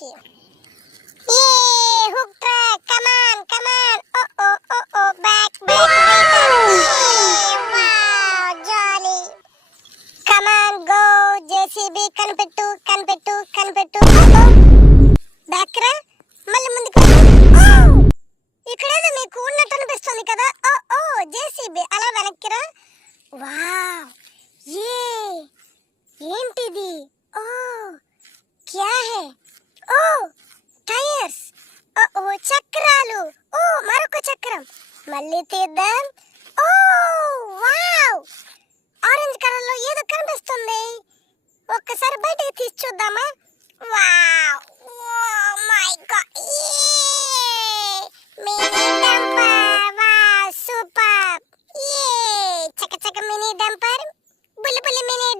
కి. ఏ hook track, come on come on. ఓ ఓ ఓ ఓ back back wow jolly. Come on go JCB, కనిపెట్టు కనిపెట్టు కనిపెట్టు. బ్యాక్ రా, మళ్ళీ ముందుకు. ఇక్కడేదో మీకు ఉన్నట్టు అనిపిస్తుంది కదా. ఓ ఓ జేసీబీ, అలా వెనక్కిరా. వావ్ ఏ ఏంటిది? ఓ క్యా హే? ఓ టైర్స్. ఓ ఓ చక్రాలు. ఓ మరొక చక్రం. మళ్ళీ తీద్దాం. ఓ వావ్ ఆరెంజ్ కలర్ లో ఏదో కనిపిస్తుంది. ఒక్కసారి బయటికి తీసి చూద్దామా? Wow oh my God mini dumper. Wow super. ఏ చక చక మినీ డంపర్, బుల్లి బుల్లి మినీ